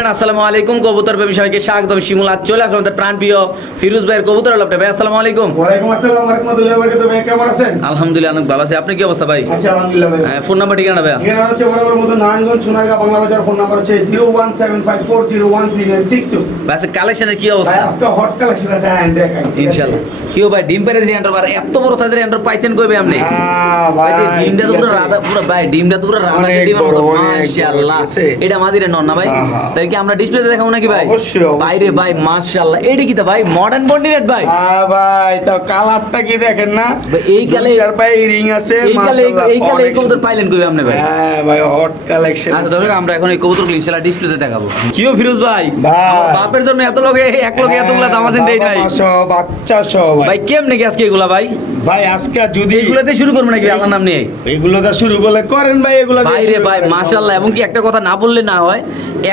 আসসালামু আলাইকুম। কবুতর প্রেমী সবাইকে স্বাগতম। শিমুল আজ চলে আসলাম আমাদের প্রাণ প্রিয় ফিরোজ ভাইয়ের কবুতর আলাপটা ভাই আসসালামু আলাইকুম। ওয়ালাইকুম আসসালাম রাহমাতুল্লাহি ওয়া বারাকাতুহু ভাই কেমন আছেন? আলহামদুলিল্লাহ অনেক ভালো আছি। আপনি কি অবস্থা ভাই? আছি আলহামদুলিল্লাহ ভাই। হ্যাঁ, ফোন নাম্বার ঠিকানা হচ্ছে বরাবর মতো নারায়ণগঞ্জ বাংলা বাজার। ফোন নাম্বার হচ্ছে ভাই কালেকশনের কি ভাই আজকে হট কালেকশন আছে হ্যাঁ দেখাই। ইনশাআল্লাহ। কিও ভাই ডিম পেরে যে এন্টার এত বড় সাইজের এন্টার পাইছেন কইবে আপনি? হ্যাঁ, ভাই ভাই, ডিমটা তো পুরো রাধা পুরো ভাই ডিমটা তো পুরো রাধা অনেক ডিমের মতো বড়, অনেক বড়, মাশাআল্লাহ। এটা মাদিরে নন না ভাই? হ্যাঁ, হ্যাঁ। কি আমরা ডিসপ্লেতে দেখাবো নাকি ভাই? অবশ্যই। বাইরে ভাই মাশাআল্লাহ। এইটা কি তা ভাই? মডার্ন বন্ডিনেট ভাই? হ্যাঁ ভাই তো কালারটা কি দেখেন না? এই কালে দুইটার পায়ে রিং আছে এই কালে মাশাআল্লাহ, এই কালে এই কবুতর পাইলেন কইবে আপনি ভাই? হ্যাঁ ভাই হট কালেকশন আচ্ছা দর্শক আমরা এখন এই কবুতরগুলো ইনশাআল্লাহ ডিসপ্লেতে দেখাবো। কিও ফিরোজ ভাই? ভাই। বাপের জন্য এত লোকে এক লোকে এতগুলা দাম আছেন দেই নাই সহ বাচ্চা সহ ভাই ভাই। কেমনে কি আজকে এগুলা ভাই? ভাই আজকে যদি এগুলাতে শুরু করব নাকি আল্লাহর নাম নিয়ে? এগুলো তো শুরু করলে করেন ভাই এগুলা ভাই রে ভাই মাশাআল্লাহ এবং কি একটা কথা না বললে না হয়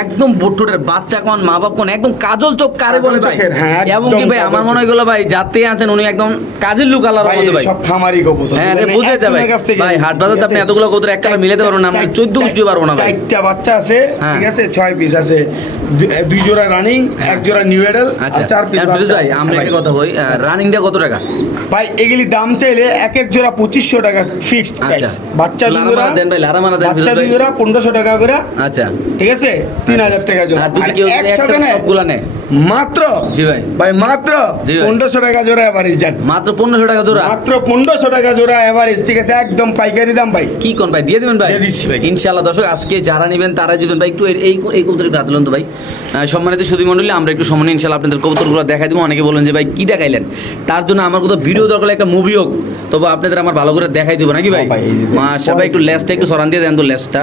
একদম বুটুটের বাচ্চা কোন মা বাপ কোন একদম কাজল চোখ কারে বলে ভাই? হ্যাঁ, এবং কি ভাই আমার মনে হয় এগুলো ভাই যাতে আছেন উনি একদম কাজের লুক আল্লাহর মধ্যে ভাই। সব খামারি কবুতর হ্যাঁ রে বুঝে ভাই। একজনের কাছ থেকে ভাই হাট বাজারে আপনি? এতগুলো কবুতর একটা মিলাতে পারব না আমরা চার- চোদ্দ পারব না ভাই। চারটা বাচ্চা আছে হ্যাঁ। ঠিক আছে? ছয় পিস আছে। দুই জোড়া রানিং হ্যাঁ। এক জোড়া নিউ এডেল আচ্ছা। চার পিস ফিরোজ ভাই আমরা একটা কথা বই রানিংটা কত টাকা? ভাই এগুলি দাম চাইলে এক এক জোড়া পঁচিশশো টাকা ফিক্সড আচ্ছা। বাচ্চা দুই জোড়া দেন ভাই লারা মারা দেন বাচ্চা দুই জোড়া পনেরোশো টাকা করে। আচ্ছা। ঠিক আছে? তিন হাজার টাকা জোড়া। আর যদি কেউ একসাথে একসাথে সবগুলা নেয় মাত্র? জি ভাই। ভাই মাত্র পনেরোশো টাকা জোড়া এভারেজ যান মাত্র পনেরোশো টাকা জোড়া? মাত্র পনেরোশো টাকা জোড়া এভারেজ ঠিক আছে? একদম পাইকারি দাম ভাই। কি কোন ভাই? দিয়ে দিবেন ভাই। ইনশাআল্লাহ দর্শক আজকে যারা নেবেন তারা দিবেন। ভাই একটু এই তো ভাই। সম্মানিত সুদী মন্ডলী আমরা একটু সম্মানে ইনশাআল্লাহ আপনাদের কবুতরগুলো দেখাই দেবো। অনেকে বলেন যে ভাই কি দেখাইলেন? তার জন্য আমার কোথাও ভিডিও দরকার একটা মুভি হোক। তবে আপনাদের আমার ভালো করে দেখাই দেবো নাকি ভাই? মাশা ভাই একটু লেসটা একটু সরান দিয়ে দেন তো লেসটা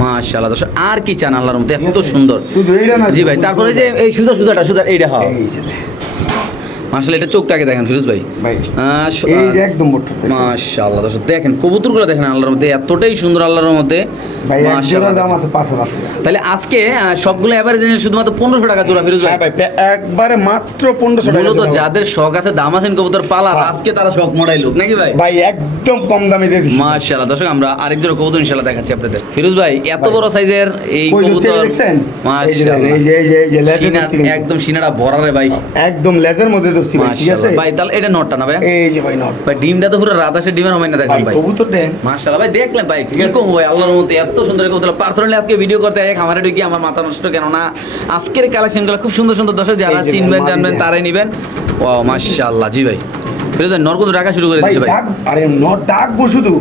মাশাআল্লাহ দর্শক আর কি চান আল্লাহর মধ্যে এত সুন্দর। জি ভাই তারপরে যে এই সুজা সুজাটা সুজা এইটা হয়। এই যে, মাশাআল্লাহ এটা চোখটাকে দেখেন ফিরোজ ভাই। ভাই আহ, স- এই যে একদম মাশাআল্লাহ দর্শক দেখেন কবুতরগুলো দেখেন আল্লাহর মধ্যে এতটাই সুন্দর আল্লাহর মধ্যে তাহলে আজকে সবগুলো এভারেজ শুধুমাত্র পনেরোশো টাকা জোড়া ফিরোজ ভাই। হ্যাঁ একবারে মাত্র পনেরোশো টাকা মূলত যাদের শখ আছে দাম আছেন কবুতর পালার হ্যাঁ। আজকে তারা শখ মোড়াই লোক নাকি ভাই? ভাই একদম কম দামে দিয়ে দিচ্ছি মাশাআল্লাহ দর্শক আমরা আরেক জোড়া কবুতর ইনশাআল্লাহ দেখাচ্ছি আপনাদের। ফিরোজ ভাই এত। বড় সাইজের এই কবুতর মাশাআল্লাহ। একদম সিনারা ভরা রে ভাই। একদম লেজের মধ্যে ধরছি ভাই ঠিক আছে? ভাই তাহলে এটা নটটা না ভাই এই যে ভাই নট। ভাই ডিমটা তো পুরো রাতাসের ডিমের হবে না দেখেন ভাই কবুতর দেন। মাশাআল্লাহ ভাই দেখলেন ভাই কি কম ভাই আল্লাহর মধ্যে এত সুন্দর কবুতর। পার্সোনালি আজকে ভিডিও করতে এক খামারে ঢুকি আমার মাথা নষ্ট কেন না? আজকের কালেকশনগুলো খুব সুন্দর সুন্দর দর্শক যারা চিনবেন জানবেন তারাই নেবেন। ও মাশাআল্লাহ জি ভাই। ফিরোজ ভাই নরকুন্দু রাখা শুরু করে দিচ্ছে ভাই। আরে ডাকবো শুধু।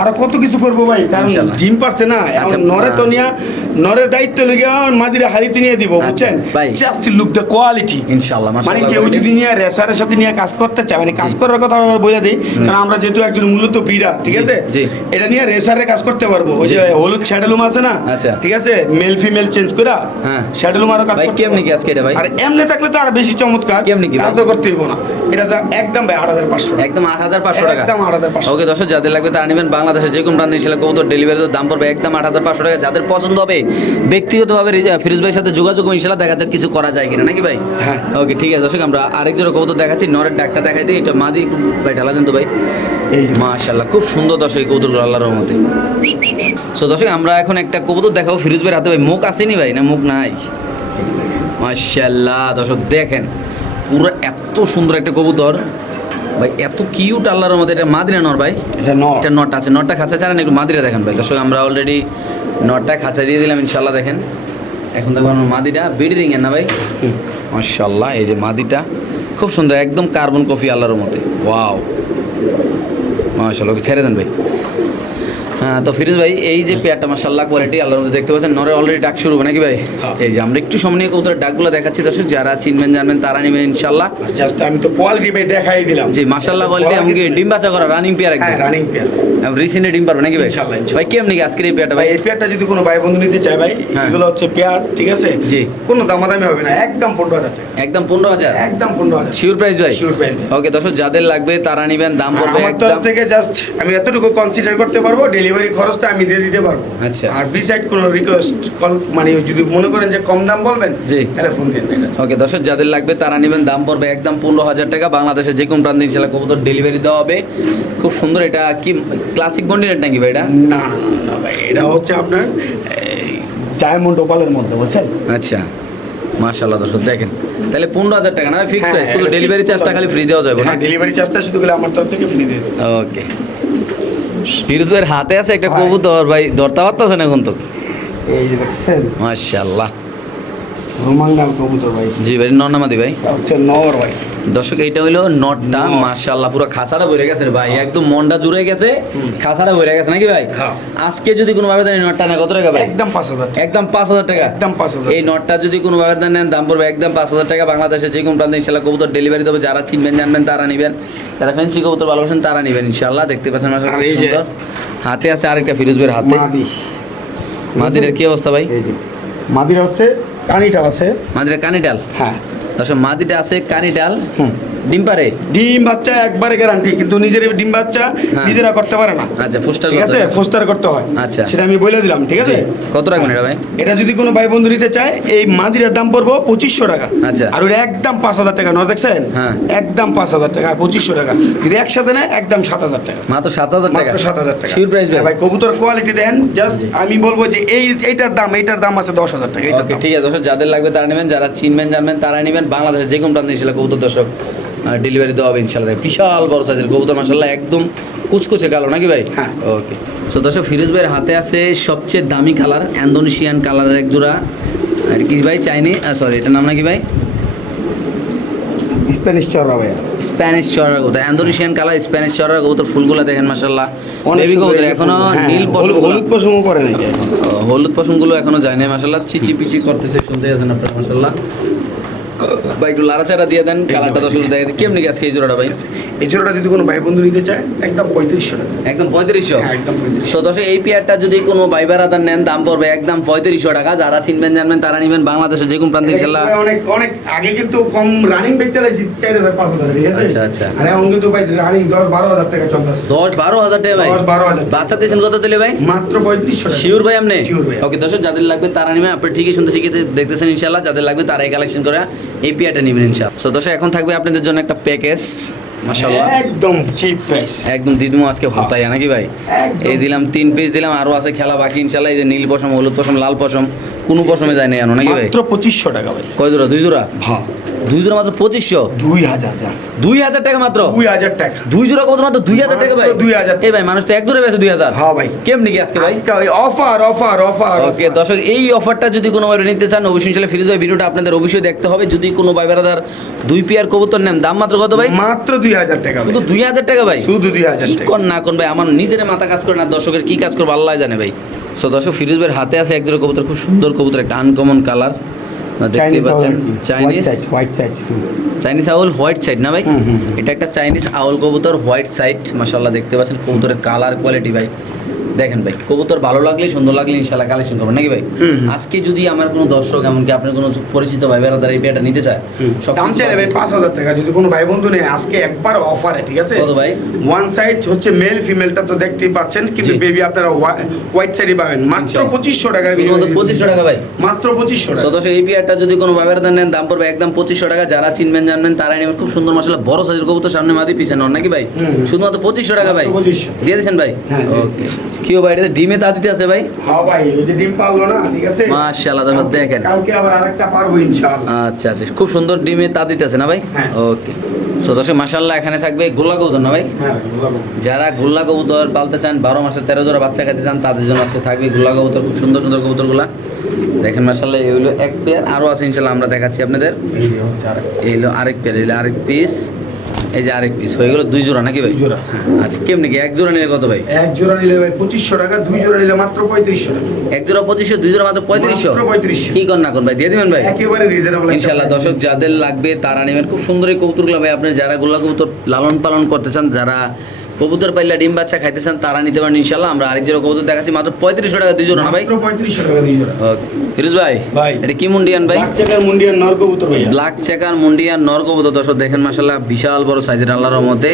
আরও কত কিছু করব ভাই কারণ। জিম পারছে না আচ্ছা, নরে তো নিয়া নরের দায়িত্ব লেগে মাদিরে হারিতে নিয়ে দিব আচ্ছা, বুঝছেন। জাস্ট লুক দ্য কোয়ালিটি ইনশাআল্লাহ মানে কেউ যদি নিয়ে রেসারের সাথে নিয়ে কাজ করতে চায় মানে কাজ করার কথা আমরা বলে দিই কারণ আমরা যেহেতু একজন মূলত ব্রিডার ঠিক আছে। এটা নিয়ে রেসারে কাজ করতে পারব। ওই যে হলুদ শ্যাডেলুম আছে না? আচ্ছা। ঠিক আছে? মেল ফিমেল চেঞ্জ করে হ্যাঁ। শ্যাডেলুম আরও কাজ করতে কেমনি। কি আজকে এটা ভাই? আর এমনি থাকলে তো আর বেশি চমৎকার। কেমনি কি? কাজ করতে হইব না। এটা তো একদম ভাই আট হাজার পাঁচশো একদম আট হাজার পাঁচশো টাকা। একদম 8,500 ওকে দর্শক যাদের লাগবে তা নেবেন বাংলাদেশে যে কোনো প্রান্তে সেটা কবুতর ডেলিভারি দাম পড়বে একদম আট হাজার পাঁচশো টাকা। যাদের পছন্দ হবে ব্যক্তিগতভাবে রিজা- ফিরোজ ভাইয়ের সাথে যোগাযোগ ইনশাল্লাহ দেখা যাক কিছু করা যায় কিনা নাকি ভাই? হ্যাঁ। ওকে ঠিক আছে দর্শক আমরা আরেক জোড়া কবুতর দেখাচ্ছি নরের ডাকটা দেখাই দিই এটা মাদি ভাই ঢালা দেন তো ভাই। এই মাশাল্লাহ খুব সুন্দর দর্শক কবুতরগুলো আল্লাহর রহমতে। সো দর্শক আমরা এখন একটা কবুতর দেখাবো ফিরোজ ভাইয়ের হাতে ভাই মুখ আসেনি ভাই না মুখ নাই? মাশাল্লাহ দর্শক দেখেন পুরো এত সুন্দর একটা কবুতর। ভাই এত কিউট আল্লাহর মধ্যে এটা মাদিরা নর ভাই? এটা নট নটটা আছে নটটা খাঁচা ছাড়েন একটু মাদিরা দেখেন ভাই। দর্শক আমরা অলরেডি নটটা খাঁচা দিয়ে দিলাম ইনশাল্লাহ দেখেন। এখন দেখো আমার মাদিটা বিডিং এর না ভাই? মাশাল্লাহ এই যে মাদিটা খুব সুন্দর একদম কার্বন কফি আল্লাহর মতে ওয়াও মার্শাল্লাহ ওকে ছেড়ে দেন ভাই। তো ফিরোজ ভাই এই যে পেয়ারটা মাশাল্লাহ কোয়ালিটি আল্লাহর দেখতে পাচ্ছেন নরে অলরেডি ডাক শুরু হবে নাকি ভাই? হ্যাঁ। এই যে আমরা একটু সামনে নিয়ে কবুতরের ডাকগুলো দেখাচ্ছি দর্শক যারা চিনবেন জানবেন তারা নেবেন ইনশাল্লাহ জাস্ট আমি তো কোয়ালিটি ভাই দেখাই দিলাম। জি মাশাল্লাহ কোয়ালিটি এমনকি ডিম বাচ্চা করা রানিং পেয়ার হ্যাঁ একদম রানিং পেয়ার রিসেন্টলি ডিম পারবে নাকি ভাই। ভাই কেমনি কি আজকের এই পেয়ারটা ভাই? এই পেয়ারটা যদি কোনো ভাই বন্ধু নিতে চায় ভাই হ্যাঁ। এগুলো হচ্ছে পেয়ার ঠিক আছে? জি। কোনো দামাদামি হবে না একদম পনেরো হাজার একদম পনেরো হাজার? একদম পনেরো হাজার। শিওর প্রাইস ভাই? Price ভাই। ওকে দর্শক যাদের লাগবে তারা নিবেন দাম পড়বে একদম। থেকে জাস্ট আমি এতটুকু কনসিডার করতে পারব ডেলিভারি খরচটা আমি দিয়ে দিতে পারব। আচ্ছা। আর বিসাইড কোনো রিকোয়েস্ট কল মানে যদি মনে করেন যে কম দাম বলবেন জি। তাহলে ফোন দেবেন। ওকে দর্শক যাদের লাগবে তারা নেবেন দাম পড়বে একদম পনেরো হাজার টাকা। বাংলাদেশের যে কোনো প্রান্তে ইনশাল্লাহ কবুতর ডেলিভারি দেওয়া হবে। খুব সুন্দর এটা কি ক্লাসিক বন্ডিনেট নাকি ভাই এটা? না না না, না ভাই এটা হচ্ছে আপনার ডায়মন্ড ওপালের মধ্যে বুঝছেন? আচ্ছা মাশাল্লাহ দর্শক দেখেন। তাহলে পনেরো হাজার টাকা না ফিক্স হ্যাঁ, প্রাইস শুধু ডেলিভারি চার্জটা খালি ফ্রি দেওয়া যাবে না? হ্যাঁ ডেলিভারি চার্জটা শুধু গেলে আমার তরফ থেকে ফ্রি দিয়ে ওকে ফিরোজের হাতে আছে একটা। কবুতর ভাই ধরতে পারতেছে না কিন্তু তো? এই যে দেখছেন? ভাই জি ভাই নর্নামাদি ভাই। দর্শক এইটা হইল নটটা। মাশাল্লাহ পুরো খাসাটা ভরে গেছে ভাই। একদম মনটা জুড়ে গেছে হুম। খাসাটা ভরে গেছে নাকি ভাই? হ্যাঁ। আজকে যদি কোনো ভাবে জানি নটটা না কত টাকা ভাই? একদম পাঁচ হাজার টাকা। একদম পাঁচ হাজার টাকা। একদম পাঁচ হাজার এই নটটা যদি কোনো ভাবে নেন দাম পড়বে একদম পাঁচ হাজার টাকা। বাংলাদেশে যে কোনো প্রান্তে ইনশাল্লাহ কবুতর ডেলিভারি দেবে। যারা চিনবেন জানবেন তারা নেবেন। যারা ফ্যান্সি কবুতর ভালোবাসেন তারা নেবেন ইনশাল্লাহ দেখতে পাচ্ছেন হাতে আছে আরেকটা ফিরোজ ভাইয়ের হাতে। মাদিরের কি অবস্থা ভাই? মাদিরা হচ্ছে কানিটা আছে। মানে কানিডাল? হ্যাঁ। দর্শক মাদিটা আছে কানিডাল হুম। ডিম পারে? ডিম বাচ্চা একবারে গ্যারান্টি কিন্তু নিজের ডিম বাচ্চা হ্যাঁ। নিজেরা করতে পারে না। আচ্ছা ফুস্টার ঠিক আছে? ফোস্টার করতে হয়। আচ্ছা। সেটা আমি বলে দিলাম ঠিক আছে? কত রাখবেন এটা ভাই? এটা যদি কোনো ভাই বন্ধু নিতে চায় এই মাদিরার দাম পড়ব পঁচিশশো টাকা। আচ্ছা। আর ওটা একদম পাঁচ হাজার টাকা নয় দেখছেন? হ্যাঁ। একদম পাঁচ হাজার টাকা পঁচিশশো টাকা। যদি একসাথে নেয় একদম সাত হাজার টাকা। মাত্র সাত হাজার টাকা? সাত হাজার টাকা। শিওর প্রাইস হ্যাঁ ভাই। কবুতর কোয়ালিটি দেন জাস্ট আমি বলব যে এই এইটার দাম এইটার দাম আছে দশ হাজার টাকা ঠিক আছে দর্শক যাদের লাগবে তারা নেবেন যারা চিনবেন জানবেন তারা নেবেন। বাংলাদেশের যে কোনো প্রান্তে ইনশাল্লাহ কবুতর দর্শক ডেলিভারি দেওয়া হবে ইনশাল্লাহ বিশাল বড় সাইজের কবুতর মাসাল্লাহ একদম কুচকুচে কালো নাকি ভাই? হ্যাঁ। ওকে তো দর্শক ফিরোজ ভাইয়ের হাতে আছে সবচেয়ে দামি কালার ইন্দোনেশিয়ান কালারের এক জোড়া। আর কি ভাই চাইনি সরি এটার নাম নাকি ভাই? স্প্যানিশ চড়া ভাই স্প্যানিশ চড়া কবুতর ইন্দোনেশিয়ান কালার স্প্যানিশ চড়া কবুতর ফুলগুলো দেখেন বেবি কবুতর এখনও নীল পশম হলুদ পশমও করে নাকি? হলুদ পশমগুলো এখনও যায় মাসাল্লাহ চিচি পিচি করতেছে শুনতে আছেন আপনার মাসাল্লাহ ভাই একটু লাড়াচাড়া দিয়ে দেন কালারটা দর্শক দেখে। কেমনি আজকে এই জোড়াটা ভাই? এই জোড়াটা যদি কোনো ভাই বন্ধু নিতে চায় একদম পঁয়ত্রিশশো একদম পঁয়ত্রিশশো? হ্যাঁ, একদম পঁয়ত্রিশশো। তো দর্শক এই পেয়ারটা যদি কোনো ভাই বেড়াদার নেন দাম পড়বে একদম পঁয়ত্রিশশো টাকা। যারা চিনবেন জানবেন তারা নিবেন বাংলাদেশের যে কোনো প্রান্তে ইনশাল্লাহ। অনেক অনেক আগে কিন্তু কম রানিং বেচ চালাইছি চার হাজার পাঁচ হাজার ঠিক আছে? আচ্ছা, আচ্ছা। আর এখন কিন্তু ভাই রানিং দশ বারো হাজার টাকা চলতেছে। দশ বারো হাজার টাকা ভাই? দশ বারো হাজার বাচ্চা দিয়েছেন কত দিলে ভাই? মাত্র পঁয়ত্রিশশো শিওর ভাই আপনি? ওকে দর্শক যাদের লাগবে তারা নেবেন। আপনি ঠিকই শুনতে ঠিকই দেখতেছেন ইনশাল্লাহ। যাদের লাগবে তারাই কালেকশন করে এই পেয়ারটা নেবেন ইনশাল্লাহ সো দর্শক এখন থাকবে আপনাদের জন্য একটা প্যাকেজ মাশাআল্লাহ। একদম চিপ প্রাইস একদম দিদিমা আজকে হতাই নাকি ভাই? এই দিলাম তিন পিস দিলাম আরও আছে খেলা বাকি ইনশাআল্লাহ এই যে নীল পশম হলুদ পশম লাল পশম কোনো পশমে যায় না নাকি ভাই? মাত্র পঁচিশশো টাকা ভাই। কয় জোড়া? দুই জোড়া? হ্যাঁ। দুই জোড়া মাত্র পঁচিশশো? দুই হাজার। দুই হাজার টাকা মাত্র? দুই হাজার টাকা। দুই জোড়া কত মাত্র? দুই হাজার টাকা ভাই? মাত্র 2000 এই ভাই মানুষ তো এক জোড়া বেছে দুই হাজার। হ্যাঁ ভাই। কেমনি কি আজকে ভাই? অফার অফার অফার ওকে দর্শক এই অফারটা যদি কোনো ভাই নিতে চান অবশ্যই চলে ফিরে যাবে ভিডিওটা আপনাদের অবশ্যই দেখতে হবে। যদি কোনো ভাই বেড়াদার দুই পেয়ার কবুতর নেন দাম মাত্র কত ভাই? মাত্র দুই হাজার টাকা শুধু দুই হাজার টাকা ভাই? শুধু দুই হাজার কি কর না কোন ভাই আমার নিজের মাথা কাজ করে না দর্শকের কি কাজ করব আল্লাহ জানে ভাই। সো দর্শক ফিরোজ ভাইয়ের হাতে আছে এক জোড়া কবুতর খুব সুন্দর কবুতর একটা আনকমন কালার দেখতে পাচ্ছেন। Chinese white side Chinese owl white side না ভাই। এটা একটা চাইনিজ আউল কবুতর হোয়াইট সাইড মাসাল্লাহ দেখতে পাচ্ছেন। কবুতরের কালার কোয়ালিটি ভাই। দেখেন ভাই কবুতর ভালো লাগলে সুন্দর লাগলে ইনশাল্লাহ কালেকশন করবেন নাকি ভাই। আজকে যদি আমার কোনো দর্শক এমনকি আপনার কোনো পরিচিত ভাই বেড়াদার এই পেয়ারটা নিতে চায় সব দাম চাইলে ভাই পাঁচ হাজার টাকা যদি কোনো ভাই বন্ধু নেই আজকে একবার অফারে ঠিক আছে? কত ভাই? ওয়ান সাইড হচ্ছে মেল ফিমেলটা তো দেখতেই পাচ্ছেন কিন্তু বেবি আপনারা হোয়াইট সাইডই পাবেন। মাত্র পঁচিশশো টাকা পঁচিশশো টাকা ভাই। মাত্র পঁচিশশো টাকা। সদস্য এই পেয়ারটা যদি কোনো ভাবের দান নেন দাম পড়বে একদম পঁচিশশো টাকা। যারা চিনবেন জানবেন তারাই নেবেন। খুব সুন্দর মশলা বড় সাইজের কবুতর সামনে মাদি পিছনে। নন নাকি ভাই? শুধুমাত্র পঁচিশশো টাকা ভাই। মাত্র 2500 দিয়ে দিয়েছেন ভাই? হ্যাঁ, ওকে কি ভাই এটা ডিমে তা দিতে আছে ভাই। হ্যাঁ ভাই এই যে ডিম পারল না ঠিক আছে? মাশাআল্লাহ দেখেন। কালকে আবার আরেকটা পারব ইনশাআল্লাহ। আচ্ছা আচ্ছা খুব সুন্দর ডিমে তা দিতে আছে না ভাই? হ্যাঁ। ওকে। তো দর্শক মাশাআল্লাহ এখানে থাকবে গোল্লা কবুতর না ভাই? হ্যাঁ। যারা গোল্লা কবুতর পালতে চান বারো মাসে তেরো জোড়া বাচ্চা খেতে চান তাদের জন্য আজকে থাকবে গোল্লা কবুতর খুব সুন্দর সুন্দর কবুতরগুলা। দেখেন মাশাআল্লাহ এই হলো এক পেয়ার আরও আছে ইনশাল্লাহ আমরা দেখাচ্ছি আপনাদের। এই হলো আরেক পেয়ার এই হলো আরেক পিস এই যে আরেক পিস হয়ে গেল দুই জোড়া নাকি ভাই? জোড়া। আচ্ছা কেমনি কি? এক জোড়া নিলে কত ভাই? এক জোড়া নিলে ভাই পঁচিশশো টাকা দুই জোড়া নিলে মাত্র পঁয়ত্রিশশো এক জোড়া পঁচিশশো দুই জোড়া মাত্র পঁয়ত্রিশশো? পঁয়ত্রিশশো। কি কর না কর ভাই দিয়ে দিবেন ভাই? একেবারে রিজনেবল ইনশাআল্লাহ দর্শক যাদের লাগবে তারা নেবেন। খুব সুন্দর এই কবুতরগুলো ভাই আপনি যারা গোল্লা কবুতর লালন পালন করতে চান যারা কবুতর পাইলা ডিম বাচ্চা খাইতেছেন তারা নিতে পারেন ইনশাল্লাহ আমরা আরেক জোড়া কবুতর দেখাচ্ছি মাত্র পঁয়ত্রিশশো টাকা দুই জোড়া না ভাই? পঁয়ত্রিশশো টাকা দুই জোড়া। ফিরোজ ভাই ভাই। এটা কি মুন্ডিয়ান ভাই? লাখ মুন্ডিয়ান নর কবুতর ভাই ব্ল্যাক চেকার মুন্ডিয়ান নর কবুতর দর্শক দেখেন মাসাল্লাহ বিশাল বড় সাইজের আল্লাহর মধ্যে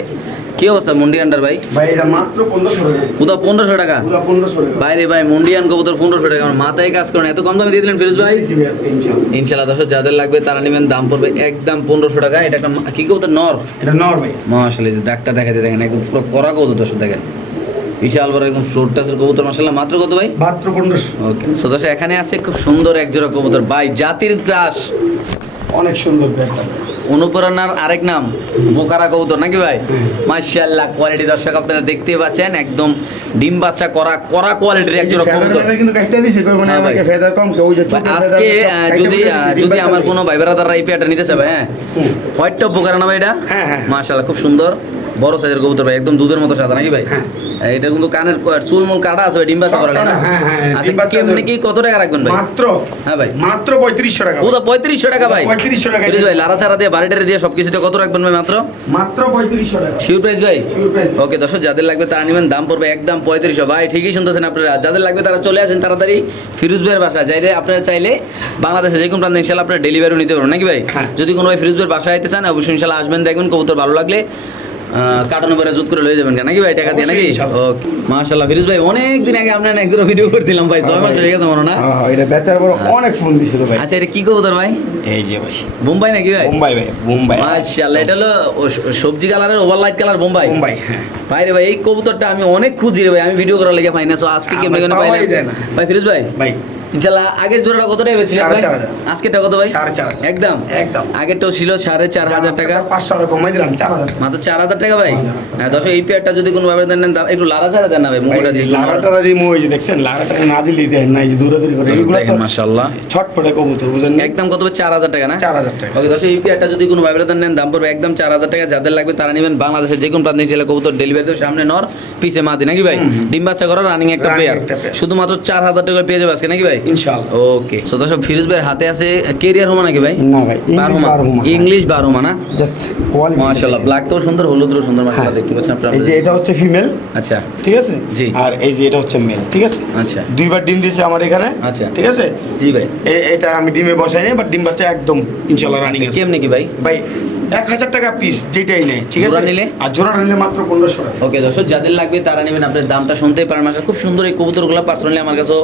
কি অবস্থা মুন্ডিয়ানটার ভাই? ভাই এটা মাত্র পনেরোশো টাকা। পুরো পনেরোশো টাকা? পুরো পনেরোশো টাকা। বাইরে ভাই মুন্ডিয়ান কবুতর পনেরোশো টাকা। আমার মাথায় কাজ করেন এত কম দামে দিয়ে দিলেন ফিরোজ ভাই? ইনশাআল্লাহ। ইনশাল্লাহ। দর্শক যাদের লাগবে তারা নেবেন দাম পড়বে একদম পনেরোশো টাকা। এটা একটা কি কবুতর? নর? এটা নর ভাই। যে ডাকটা দেখাতে দেখেন একদম পুরো করা কবুতর দর্শক দেখেন। বিশাল বড় একদম ফ্লোর টাসের কবুতর মাসাল্লাহ মাত্র কত ভাই? মাত্র পনেরোশো। ওকে সদস্য এখানে আছে খুব সুন্দর এক জোড়া কবুতর ভাই জাতির ক্রাশ। অনেক সুন্দর ব্যাপার। অনুপ্রেরণার আরেক নাম বোকারা কবুতর নাকি ভাই? হুম। মাশাআল্লাহ কোয়ালিটি দর্শক আপনারা দেখতে পাচ্ছেন একদম ডিম বাচ্চা করা করা কোয়ালিটির এক জোড়া কবুতর। ফেদার কিন্তু কাটতে দিছে কই মানে হ্যাঁ আজকে যদি যদি আমার কোনো ভাই বেড়াদাররা এই পেয়ারটা নিতে চাবে হ্যাঁ? হুম। হোয়াইট টপ বোকারা না ভাই এটা? হ্যাঁ, হ্যাঁ। খুব সুন্দর বড় সাইজের কবুতর ভাই একদম দুধের মতো সাদা নাকি ভাই। এটা কিন্তু কানের চুল মুল কাটা আছে ডিম বাচ্চা করা হ্যাঁ, হ্যাঁ, হ্যাঁ, আচ্ছা কেমনি কি কত টাকা রাখবেন ভাই? মাত্র হ্যাঁ ভাই। মাত্র পঁয়ত্রিশশো টাকা পঁয়ত্রিশশো টাকা ভাই। 3500 টাকা। ভাই লারা চারা দিয়ে বাড়িটারে দিয়ে সব কত রাখবেন ভাই মাত্র? মাত্র পঁয়ত্রিশশো টাকা। শিওর প্রাইস ভাই? ওকে দর্শক যাদের লাগবে তারা নেবেন দাম পড়বে একদম পঁয়ত্রিশশো। ভাই ঠিকই শুনতেছেন আপনারা। যাদের লাগবে তারা চলে আসেন তাড়াতাড়ি ফিরোজ ভাইয়ের বাসায়। যাইতে আপনারা চাইলে বাংলাদেশে যে কোনো প্রান্তে ইনশাল্লাহ আপনারা ডেলিভারিও নিতে পারবেন। নাকি ভাই? হ্যাঁ। যদি কোনো ভাই ফিরোজ ভাইয়ের বাসায় আইতে চান অবশ্যই ইনশাল্লাহ আসবেন দেখবেন কবুতর ভালো লাগলে। কার্টন উপরে জুত করে লয়ে যাবেন নাকি ভাই টাকা দিয়ে নাকি? মাশাআল্লাহ। ফিরোজ ভাই অনেক দিন আগে আপনার এক ভিডিও করছিলাম ভাই ছয় মাস হয়ে গেছে মনে না? হ্যাঁ, এটা বেচার বড় অনেক ফোন দিছিল ভাই। আচ্ছা এটা কি কবুতর ভাই? এই যে ভাই। মুম্বাই নাকি ভাই? মুম্বাই ভাই মুম্বাই মাশাআল্লাহ এটা হলো সবজি কালারের ওভারলাইট কালার বোম্বাই? মুম্বাই হ্যাঁ। ভাই রে ভাই এই কবুতরটা আমি অনেক খুঁজি রে ভাই আমি ভিডিও করার লেগে পাই না তো আজকে কেমনে কেন পাইলাম ভাই ফিরোজ ভাই ভাই ইনশাআল্লাহ আগের জোড়াটা কত টাকা বেশি ভাই? আজকেটা কত ভাই। একদম? একদম। আগেরটাও ছিল সাড়ে চার হাজার টাকা। পাঁচশো টাকা কমাই দিলাম চার হাজার মাত্র চার হাজার টাকা ভাই? হ্যাঁ দশ এই পেয়ারটা যদি কোনো ভাবে দেন একটু লাদা ছাড়া দেন না ভাই মুখটা দিয়ে। লাগাটা দিয়ে যে দেখছেন লাগাটা না দিলে দেন না এই দূরে দূরে করে। দেখেন মাশাআল্লাহ। কবুতর বুঝেন একদম কত চার হাজার টাকা না? চার হাজার টাকা। ওকে দশ এই পেয়ারটা যদি কোনো ভাবে দেন নেন দাম পড়বে একদম চার হাজার টাকা। যাদের লাগবে তারা নেবেন বাংলাদেশের যে কোনো প্রান্তে ছেলে কবুতর ডেলিভারি সামনে নর পিছে মাদি নাকি ভাই। ডিম বাচ্চা করা রানিং একটা পেয়ার। শুধুমাত্র চার হাজার টাকা পেয়ে যাবে আজকে নাকি ভাই? ইনশাআল্লাহ। ওকে সো দর্শক ফিরোজ ভাইয়ের হাতে আছে কেরিয়ার হোমা নাকি ভাই? না ভাই বারোমা ইংলিশ বারোমা না? মাশাআল্লাহ ব্ল্যাক তো সুন্দর হলুদও সুন্দর মাশাআল্লাহ দেখতে পাচ্ছেন আপনারা এই যে এটা হচ্ছে ফিমেল আচ্ছা। ঠিক আছে? জি। আর এই যে এটা হচ্ছে মেল ঠিক আছে? আচ্ছা। দুইবার ডিম দিয়েছে আমার এখানে আচ্ছা। ঠিক আছে? জি ভাই। এটা আমি ডিমে বসাই নাই বাট ডিম বাচ্চা একদম ইনশাআল্লাহ রানিং আচ্ছা, আছে। কেমনে কি ভাই? ভাই এক হাজার টাকা পিস যেটাই নেই ঠিক আছে? নিলে? আর জোড়া নিলে মাত্র পনেরোশো টাকা। ওকে দর্শক যাদের লাগবে তারা নেবেন আপনার দামটা শুনতেই পারেন মাসা খুব সুন্দর এই কবুতরগুলো পার্সোনালি আমার কাছেও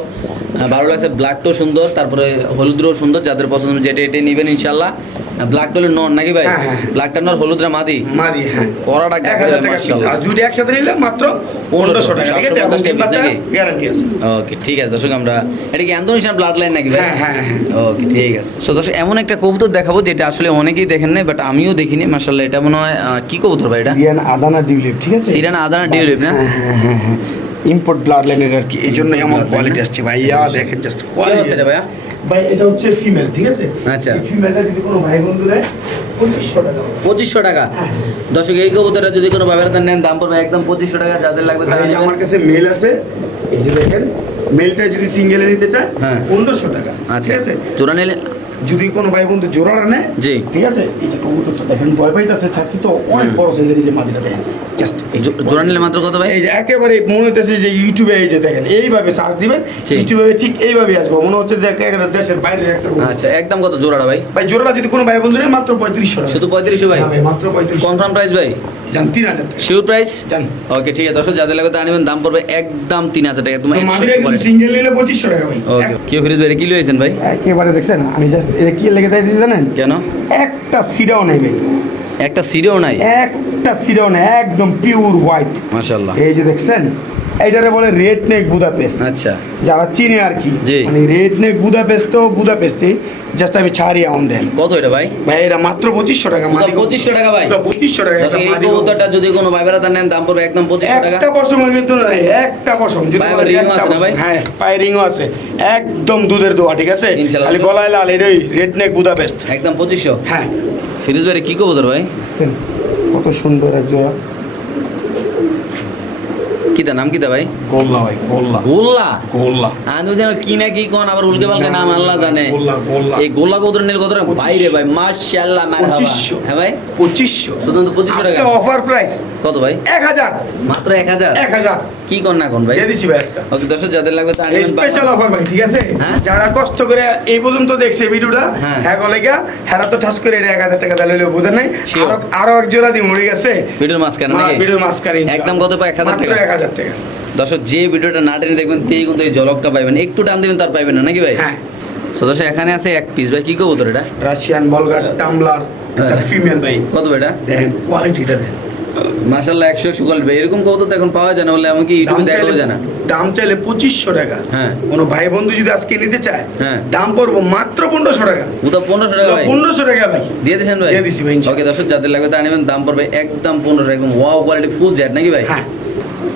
ভালো লাগছে। ব্ল্যাকটাও সুন্দর তারপরে হলুদটাও সুন্দর যাদের পছন্দ যেটা এটা নেবেন ইনশাল্লাহ ব্ল্যাকটা হলো নন নাকি ভাই? হ্যাঁ, হ্যাঁ, হ্যাঁ। ব্ল্যাকটা নর হলুদরা মাদি? মাদি হ্যাঁ। করাটা আর যদি একসাথে নিলে মাত্র পনেরোশো টাকা ঠিক আছে? এবং 750 ডিম বাচ্চা নাকি? গ্যারান্টি আছে। ওকে ঠিক আছে দর্শক আমরা এটা কি ইন্দোনেশিয়ান ব্লাড লাইন নাকি ভাই? হ্যাঁ হ্যাঁ হ্যাঁ। ওকে ঠিক আছে। সো দর্শক এমন একটা কবুতর দেখাবো যেটা আসলে অনেকেই দেখেন নাই বাট আমিও দেখিনি মাসাল্লাহ এটা মনে হয় কি কবুতর ভাই এটা? সিরিয়ান আদানা ডিউলিপ ঠিক আছে? সিরানা আদানা ডিউলিপ না? হ্যাঁ হ্যাঁ হ্যাঁ হ্যাঁ ইম্পোর্ট ব্লাড লাইনের আর কি এই জন্য এমন কোয়ালিটি আসছে ভাইয়া দেখেন জাস্ট কি অবস্থা রে ভাইয়া? ভাই এটা হচ্ছে ফিমেল ঠিক আছে? আচ্ছা। ফিমেলটা যদি কোনো ভাই বন্ধু দেয় পঁচিশশো টাকা? টাকা দর্শক এই কবুতরটা যদি কোনো বাবার নেন দাম পড়বে একদম পঁচিশশো টাকা যাদের লাগবে তারা আমার কাছে মেল আছে। এই যে দেখেন মেলটা যদি সিঙ্গেলে নিতে চায় হ্যাঁ। পনেরোশো টাকা আচ্ছা। ঠিক আছে? জোড়া নিলে যদি কোনো ভাই বন্ধু জোড়াটা নেয় জি। ঠিক আছে? এই যে কবুতরটা দেখেন ভয় পাইতেছে ছাড়ছি তো অনেক বড় সাইজের এই যে মাটিটা দেখেন জাস্ট জোড়া নিলে মাত্র কত ভাই? এই যে একেবারে মনে হইতেছে যে ইউটিউবে এই যে দেখেন এইভাবে সার্চ দিবেন। ইউটিউবে ঠিক এইভাবে আসব। মনে হচ্ছে যে একেবারে দেশের বাইরের একটা আচ্ছা একদম কত জোড়াটা ভাই? ভাই জোড়াটা যদি কোনো ভাই বন্ধু নেয় মাত্র পঁয়ত্রিশশো শুধু পঁয়ত্রিশশো ভাই? হ্যাঁ মাত্র পঁয়ত্রিশশো। কনফার্ম প্রাইস ভাই? জান তিন হাজার শিওর প্রাইস জান। ওকে ঠিক আছে দর্শক যাদের লাগবে তারা নেবেন দাম পড়বে একদম তিন হাজার টাকা। তোমার মাদিরা সিঙ্গেল নিলে পঁচিশশো টাকা ভাই। কি ফ্রিজ ভাই কি লিয়েছেন ভাই? একেবারে দেখছেন আমি জাস্ট এটা কি লেগে তাই জানেন? কেন? একটা সিরাও নেই ভাই। একটা সিরেও নাই? একটা সিরাও নেই একদম পিওর হোয়াইট মাসাল্লাহ এই যে দেখছেন এইটারে বলে রেড নেক বুদাপেস্ট আচ্ছা। যারা চিনে আর কি। মানে রেড নেক বুদাপেস্ট তো বুদাপেস্টই জাস্ট আমি ছাড়ি আউন দেন কত এটা ভাই? ভাই এটা মাত্র পঁচিশশো টাকা পঁচিশশো টাকা ভাই। পঁচিশশো টাকা এই কবুতরটা যদি কোনো ভাই বেড়াতে নেন দাম পড়বে একদম পঁচিশশো টাকা। একটা পশম কিন্তু নাই একটা পশম। ভাই? হ্যাঁ পায়ে রিংও আছে। একদম দুধের দোয়া ঠিক আছে। খালি গলায় লাল এটাই রেড নেক বুদাপেস্ট একদম পঁচিশশো? হ্যাঁ। ফিরোজ ভাই কি কবুতর ভাই? কত সুন্দর এক জোড়া। কিতা নাম কিতা ভাই? গোল্লা ভাই গোল্লা। গোল্লা? গোল্লা। আমি যেন কি না কি কোন আবার উল্টে পাল্টে নাম আল্লাহ জানে। গোল্লা গোল্লা। এই গোল্লা কবুতর নীল কত বাইরে ভাই মাশাআল্লাহ মারহাবা। হ্যাঁ ভাই? পঁচিশশো। শুধু পঁচিশশো টাকা। অফার প্রাইস কত ভাই? এক হাজার। মাত্র এক হাজার? এক হাজার। কি কোন না কোন ভাই? দিয়ে দিচ্ছি ভাই আজকে। ওকে দর্শক যাদের লাগবে তা স্পেশাল অফার ভাই ঠিক আছে? হ্যাঁ? যারা কষ্ট করে এই পর্যন্ত দেখছে ভিডিওটা হ্যাঁ। হ্যাঁ বলে গা হ্যাঁ তো ঠাস করে এটা এক হাজার টাকা দিলে বুঝেন নাই। আরও আরও এক জোড়া দিয়ে মরে গেছে ভিডিওর মাঝখানে নাকি? ভিডিওর মাঝখানে একদম কত পায় এক হাজার মাত্র টাকা। এক হাজার টাকা। দর্শক যে ভিডিওটা না টেনে দেখবেন তেই কিন্তু এই জলকটা পাইবেন। একটু টান দিবেন তার পাইবেন না নাকি ভাই? হ্যাঁ। দর্শক এখানে আছে এক পিস ভাই কি কবুতর এটা? রাশিয়ান বলগার টামলার। ফিমেল ভাই। কত ভাই এটা? দেখেন কোয়ালিটিটা দেখেন মাশাল্লাহ একশো একশো ভাই এরকম কবুতর তো এখন পাওয়া যায় না বলে দাম ইউটিউবে দেখাও চাইলে যায় না। দাম চাইলে পঁচিশশো টাকা। হ্যাঁ। কোনো ভাই বন্ধু যদি আজকে নিতে চায় হ্যাঁ। দাম পড়ব মাত্র পনেরোশো টাকা। ওটা পনেরোশো টাকা ভাই? পনেরোশো টাকা ভাই। দিয়ে দিয়েছেন ভাই? দিয়ে দিছি ভাই, ওকে দর্শক যাদের লাগবে তা নেবেন দাম পড়বে একদম পনেরোশো একদম ওয়াও কোয়ালিটি ফুল জেট নাকি ভাই? হ্যাঁ।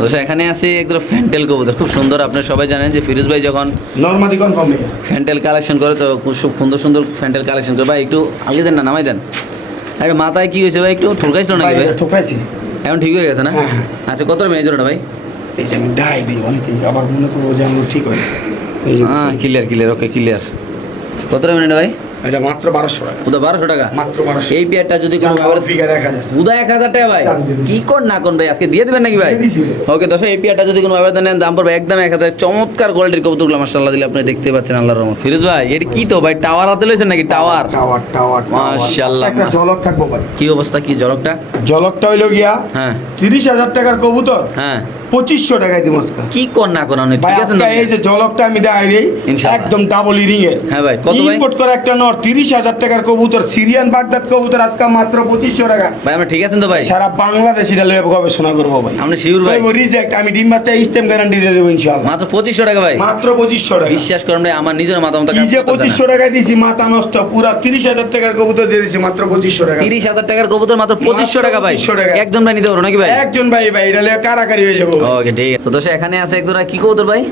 দর্শক এখানে আছে একদম ফ্যান্টেল কবুতর। খুব সুন্দর আপনারা সবাই জানেন যে ফিরোজ ভাই যখন নর্মাদি কনফার্ম ফ্যান্টেল কালেকশন করে তো খুব সুন্দর সুন্দর ফ্যান্টেল কালেকশন করে। ভাই একটু আগে দেন না নামাই দেন। আরে মাথায় কি হয়েছে ভাই একটু ঠুলকাইছিল নাকি ভাই ঠোকাইছি এখন ঠিক হয়ে গেছে না? হ্যাঁ, হ্যাঁ। আচ্ছা কত মেয়ে জোড়া ভাই? এই যে আমি ডাই দিই আবার মনে করব যে আমি ঠিক হয় হ্যাঁ ক্লিয়ার ক্লিয়ার ওকে ক্লিয়ার কত মিনিট ভাই? এটা মাত্র বারোশো টাকা। ওটা বারোশো টাকা? মাত্র বারোশো। এই পেয়ারটা যদি কোনো ব্যবহার ফিগার এক হাজার উদা এক হাজার টাকা ভাই? দাম দিয়ে দিছি। কি কর না কোন ভাই? আজকে দিয়ে দেবেন নাকি ভাই? দিয়ে দিছি ভাই। ওকে দশ এই পেয়ারটা যদি কোনো ব্যবহার নেন দাম পড়বে একদম এক হাজার। চমৎকার কোয়ালিটির কবুতরগুলো মাসাল্লাহ দিলে আপনি দেখতে পাচ্ছেন আল্লাহর রহমত। ফিরোজ ভাই এটা কি তো ভাই? টাওয়ার হাতে লইছেন নাকি টাওয়ার? টাওয়ার টাওয়ার মাশাআল্লাহ। একটা ঝলক থাকব ভাই। কি অবস্থা? কি জলকটা ঝলকটা হইল গিয়া হ্যাঁ। তিরিশ হাজার টাকার কবুতর। হ্যাঁ। পঁচিশশো টাকায় দিব কি কর না ভাই ঠিক আছে না? এই যে ঝলকটা আমি দেখাই দিই একদম ডাবল ইরিং এর। হ্যাঁ ভাই, কত ভাই? ইম্পোর্ট করা একটা নর তিরিশ হাজার টাকার কবুতর সিরিয়ান বাগদাদ কবুতর আজকে মাত্র পঁচিশশো টাকা। ভাই আমরা ঠিক আছেন তো ভাই? সারা বাংলাদেশ এটা লেবে গবেষণা করব ভাই। আপনি শিওর ভাই। রিজেক্ট আমি ডিম বাচ্চা স্টেম গ্যারান্টি দিয়ে দেবো ইনশাআল্লাহ। মাত্র পঁচিশশো টাকা ভাই। মাত্র পঁচিশশো টাকা। বিশ্বাস করেন ভাই আমার নিজের মাথা মতো যে পঁচিশশো টাকায় দিছি মাথা নষ্ট পুরা তিরিশ হাজার টাকার কবুতর দিয়ে দিছি মাত্র পঁচিশশো টাকা। তিরিশ হাজার টাকার কবুতর মাত্র পঁচিশশো টাকা ভাই। 2500 টাকা। একজন ভাই নিতে পারো নাকি ভাই? একজন ভাই ভাই এটা কারাকারি হয়ে যাব ওকে ঠিক আছে। তো এখানে আছে একদম কি কবুতর ভাই?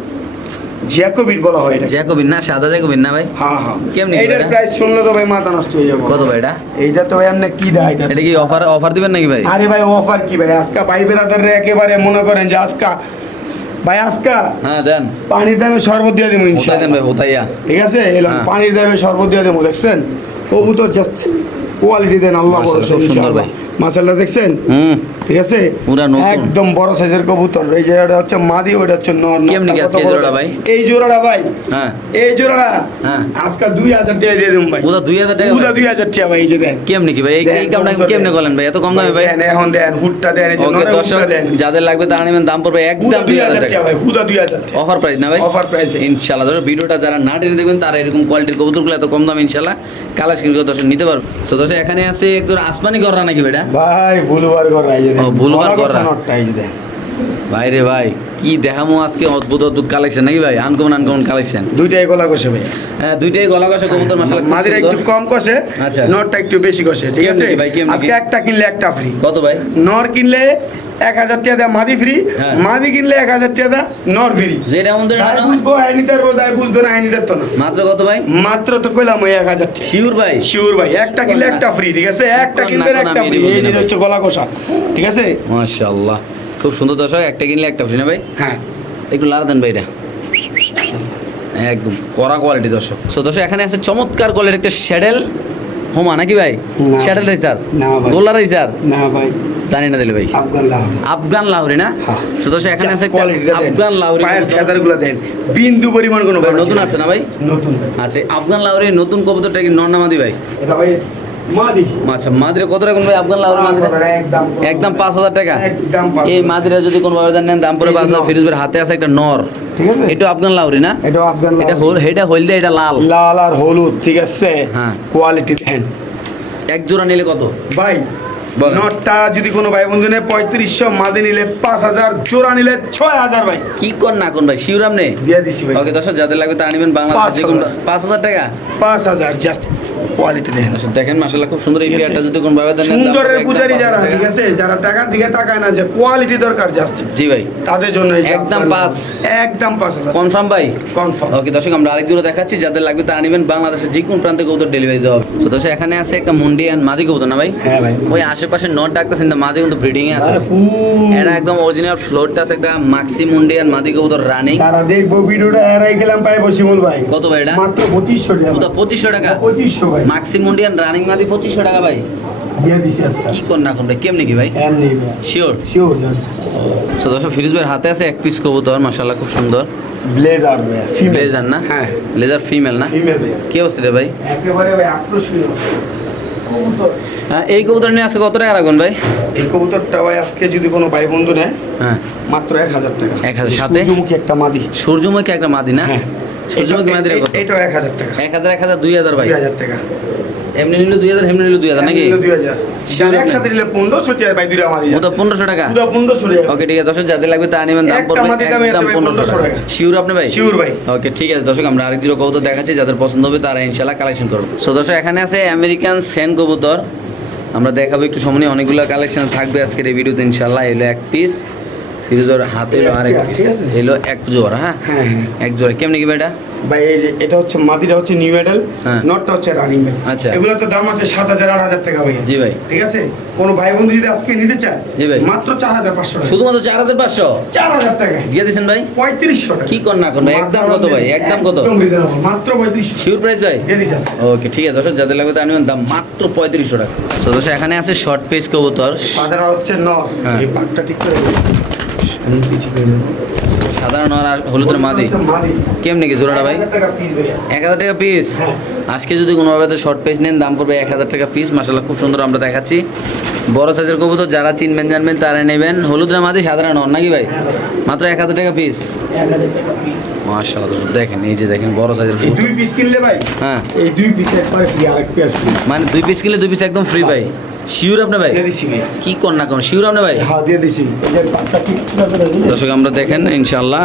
জ্যাকোবিট বলা হয় এটা। জ্যাকোবিন না সাদা জ্যাকোবিন না ভাই? হ্যাঁ হ্যাঁ। কেমনি এইটার এটা? প্রাইস শুনলে তো ভাই মাথা নষ্ট হয়ে যাব। কত ভাই এটা? এইটা তো ভাই এমনি কি দেয় এটা কি অফার অফার দিবেন নাকি ভাই? আরে ভাই অফার কি ভাই? আজকা ভাই বেরাদাররা একেবারে মনে করেন যে আজকা ভাই আজকা হ্যাঁ দেন। পানির দামে শরবত দিয়ে দেবো হোতাই দেন ভাই হোতাইয়া ঠিক আছে? হ্যাঁ। পানির দামে শরবত দিয়ে দেবো দেখছেন? কবুতর জাস্ট কোয়ালিটি দেন আল্লাহ মাশাআল্লাহ, খুব সুন্দর ভাই। মাসাল্লাহ দেখছেন? হুম। ঠিক আছে? পুরা। একদম বড় সাইজের কবুতর। এই যে এটা হচ্ছে মাদি ওটা হচ্ছে নর কেমনি আজকে জোড়াটা ভাই? এই জোড়াটা ভাই। হ্যাঁ। এই জোড়াটা হ্যাঁ। আজকে দুই হাজার টাকা দিয়ে দেবো ভাই। ওটা দুই হাজার টাকা পুরা ভাই? দুই হাজার টাকা ভাই এই যে দেন কেমনি কি ভাই? এই কামটা কেমনে ভাই? এত কম দামে ভাই? দেন, এখন দেন হুটটা দেন এই যে হুটটা দেন। যাদের লাগবে তারা নেবেন দাম পড়বে একদম পুরা দুই দুই হাজার হাজার টাকা। টাকা ভাই হুদা দুই হাজার টাকা। অফার প্রাইস না ভাই? অফার প্রাইস ইনশাল্লাহ ধরো ভিডিওটা যারা না টেনে দেখবেন তারা এরকম কোয়ালিটির কবুতরগুলো এত কম দাম ইনশাল্লাহ কালার স্ক্রিন করে দর্শক নিতে পারবে তো দর্শক এখানে আছে একজন আসমানি গররা নাকি বেটা ভাই দেন ও, বুলুবার। নটটা ভাই রে ভাই কি দেখামো আজকে? অদ্ভুত অদ্ভুত কালেকশন নাকি ভাই? আনকমন আনকমন কালেকশন দুইটাই গলা কষে ভাই। হ্যাঁ দুইটাই গলা কষে কবুতর মাসালা মাদের একটু কম কষে আচ্ছা। নরটা একটু বেশি কষে ঠিক আছে? আজকে একটা কিনলে একটা ফ্রি কত ভাই? নর কিনলে এক হাজার টাকা মাদি ফ্রি হ্যাঁ। মাদি কিনলে এক হাজার টাকা নর ফ্রি যেটা আমাদের বুঝব আইনি তার যাই বুঝব না আইনি তার না। মাত্র কত ভাই? মাত্র তো কইলাম ওই এক হাজার শিওর ভাই? শিওর ভাই একটা কিনলে একটা ফ্রি ঠিক আছে? একটা কিনলে একটা ফ্রি এই হচ্ছে গলা কষা ঠিক আছে? মাশাআল্লাহ। খুব সুন্দর দর্শক একটা কিনলে একটা ফ্রি না ভাই? হ্যাঁ। একটু লাল দেন ভাই এটা। একদম কড়া কোয়ালিটি দর্শক। সো দর্শক এখানে আছে চমৎকার কোয়ালিটির একটা শ্যাডেল হোমা নাকি ভাই? Settle racer. গোল্লা রেসার না ভাই। জানি না দিলে ভাই। আফগান লাউরি না? তো সো এখানে আছে আফগান লাউরি পায়ের ফেদারগুলো দেন। বিন্দু পরিমাণ কোনো নতুন আছে না ভাই? নতুন। ভাই আচ্ছা আফগান লাউরি নতুন কবুতরটা কি নর্নামাদি ভাই? এটা ভাই আচ্ছা মাদিরে কত রাখুন ভাই আফগান লাউরি মাদিরে? একদম পাঁচ হাজার টাকা? এই মাদ্রে যদি কোনো ভাবে নেন দাম পড়ে পাঁচ হাজার। হাতে আছে একটা নর। ঠিক আছে? এটা আফগান লাউরি না? এটা আফগান। এটা হোল এটা হলদে এটা লাল। লাল আর হলুদ ঠিক আছে? হ্যাঁ। কোয়ালিটি দেন। এক জোড়া নিলে কত? ভাই। নটটা যদি কোনো ভাই বন্ধু নেয় পঁয়ত্রিশশো মাদে নিলে পাঁচ হাজার জোড়া নিলে ছয় হাজার ভাই। কি কর না কোন ভাই শিউরাম নেই দিয়ে দিছি ভাই। ওকে দর্শক যাদের লাগবে তা আনবেন বাংলাদেশ পাঁচ হাজার। টাকা? পাঁচ হাজার জাস্ট কোয়ালিটি দেন দেখেন মাসাল্লাহ খুব সুন্দর এই পেয়ারটা যদি কোন ভাবে দেন সুন্দরের পূজারি যারা ঠিক আছে? যারা টাকার দিকে তাকায় না যে কোয়ালিটি দরকার জি ভাই। তাদের জন্য একদম একদম কনফার্ম ভাই? কনফার্ম। ওকে দর্শক আমরা আরেক দেখাচ্ছি যাদের লাগবে তা আনবেন বাংলাদেশের যে কোন প্রান্তে কবুতর ডেলিভারি দেওয়া হবে। তো দর্শক এখানে আছে একটা মুন্ডিয়ান মাদি কবুতর না ভাই? হ্যাঁ ভাই। ওই আশেপাশে নট ডাকতেছেন তো মাদি কিন্তু ব্রিডিং এ আছে এটা একদম অরিজিনাল ফ্লোরটা আছে একটা মাক্সি মুন্ডিয়ান মাদি কবুতর রানিং যারা দেখব ভিডিওটা এরাই গেলাম পাইবো শিমুল ভাই। কত ভাই এটা? মাত্র পঁচিশশো টাকা ওটা পঁচিশশো টাকা? পঁচিশশো ভাই। মাক্সি মুন্ডিয়ান রানিং মাদি পঁচিশশো টাকা ভাই। দিয়ে দিছি আজকে। কি কর না কোন ভাই কেমনি কি ভাই? এমনি ভাই। শিওর শিওর জান সো দর্শক ফিরিজ ভাইয়ের হাতে আছে এক পিস কবুতর মাশাআল্লাহ খুব সুন্দর। ব্লেজার ফিমেল লেজার না? হ্যাঁ। লেজার ফিমেল না? ফিমেল ভাই কি অবস্থা রে ভাই? একেবারে ভাই আকর্ষণীয় কবুতর। হ্যাঁ, এই কবুতর নিয়ে আজকে কত টাকা রাখবেন ভাই? এই কবুতরটা ভাই আজকে যদি কোনো ভাই বন্ধু নেয় হ্যাঁ। মাত্র এক হাজার টাকা। এক হাজার, সাথে? সূর্যমুখী একটা মাদি। সূর্যমুখী একটা মাদি না? হ্যাঁ। সূর্যমুখী এটা- মাদির এটাও এক হাজার টাকা। এক হাজার এক হাজার দুই হাজার ভাই। হাজার টাকা। এমনি নিলে দুই হাজার এমনি নিলে দুই হাজার নাকি? একসাথে নিলে পনেরোশো টাকা দুইটা পনেরোশো টাকা? পনেরোশো টাকা ওকে ঠিক আছে দর্শক যাদের লাগবে তা নেবেন দাম পড়বে মাটির দামই আছে একদম পনেরোশো টাকা। টাকা। শিওর আপনি ভাই? শিওর ভাই। ওকে ঠিক আছে দর্শক আমরা আরেক জিরো কবুতর দেখাচ্ছি যাদের পছন্দ হবে তারা ইনশাল্লাহ কালেকশন করবে। সো দর্শক এখানে আছে আমেরিকান সেন কবুতর। আমরা দেখাবো একটু সামনে অনেকগুলো কালেকশন থাকবে আজকের এই ভিডিওতে ইনশাল্লাহ এলো এক পিস ফিরোজোর হাতে এলো আরেক ঠিক পিস এলো এক জোড়া হ্যাঁ? হ্যাঁ হ্যাঁ। এক জোড়া কেমনি কি এটা? ভাই এই যে এটা হচ্ছে মাদিটা হচ্ছে নিউ মেডাল হ্যাঁ। নটটা হচ্ছে রানিং মেডাল আচ্ছা। এগুলো তো দাম আছে সাত হাজার আট হাজার টাকা ভাই জি ভাই। ঠিক আছে? কোন ভাই বন্ধু যদি আজকে নিতে চায় জি ভাই। মাত্র চার হাজার পাঁচশো শুধুমাত্র চার হাজার পাঁচশো? চার হাজার টাকা। দিয়ে দিয়েছেন ভাই? পঁয়ত্রিশশো টাকা। কি কর না কর ভাই? একদম কত ভাই? একদম কত? মাত্র পঁয়ত্রিশশো। শিওর প্রাইস ভাই। ওকে ঠিক আছে। দর্শক যাদের লাগবে তার দাম মাত্র পঁয়ত্রিশশো টাকা। তো দর্শক এখানে আছে শর্ট পেজ কবুতর। সাদারা হচ্ছে নর। হ্যাঁ। এই পাকটা ঠিক করে সাধারণ আর হলুদের মাদি? কেমনি কি জোড়াটা ভাই? এক হাজার টাকা পিস। আজকে যদি কোনোভাবে শর্ট পেজ নেন দাম পড়বে এক হাজার টাকা পিস মাসাল্লাহ খুব সুন্দর আমরা দেখাচ্ছি। বড় সাইজের কবুতর যারা চিনবেন জানবেন তারা নেবেন। হলুদের মাদি সাধারণ নাকি ভাই? মাত্র এক হাজার টাকা পিস দেখেন এই যে দেখেন বড় সাইজের এই দুই পিস কিনলে ভাই হ্যাঁ। এই দুই পিস একবারে ফ্রি আরেক পিস ফ্রি মানে দুই পিস কিনলে দুই পিস একদম ফ্রি ভাই। শিওর আপনি ভাই? কি কর না কোন শিওর আপনি ভাই? হ্যাঁ দিয়ে। দর্শক আমরা দেখেন ইনশাল্লাহ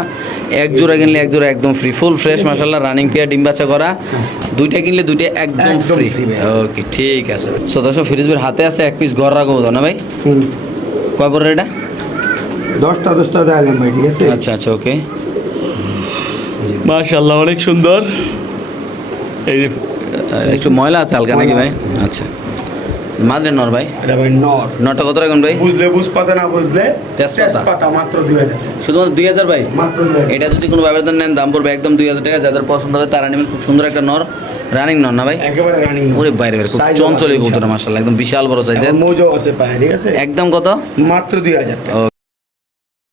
এক জোড়া কিনলে এক জোড়া একদম ফ্রি ফুল ফ্রেশ মাসাল্লাহ রানিং পেয়ার ডিম বাচ্চা করা। দুইটা কিনলে দুইটা একদম ফ্রি ওকে ঠিক আছে সো দর্শক ফিরিজবের হাতে আছে এক পিস ঘর রাখব না ভাই। কয় পরে এটা? দশটা দশটা দেখালাম ভাই ঠিক আছে? আচ্ছা আচ্ছা ওকে মাশাআল্লাহ অনেক সুন্দর। এই যে একটু ময়লা আছে হালকা নাকি ভাই? আচ্ছা। মাদ্রে নর ভাই? এটা ভাই নর। নটা কত রাখুন ভাই? বুঝলে বুঝ পাতা না বুঝলে তেজপাতা। তেজপাতা মাত্র দুই হাজার। শুধুমাত্র দুই হাজার ভাই? মাত্র এটা যদি কোনো ব্যবধান নেন দাম পড়বে একদম দুই হাজার টাকা। যাদের পছন্দ হবে তারা নেবেন। খুব সুন্দর একটা নর। রানিং নর না ভাই? একেবারে রানিং ওরে বাইরে বাইরে খুব Size চঞ্চল এই কবুতরটা মাশাআল্লাহ। একদম বিশাল বড় সাইজের মোজো আছে পায় ঠিক আছে? একদম কত? মাত্র দুই হাজার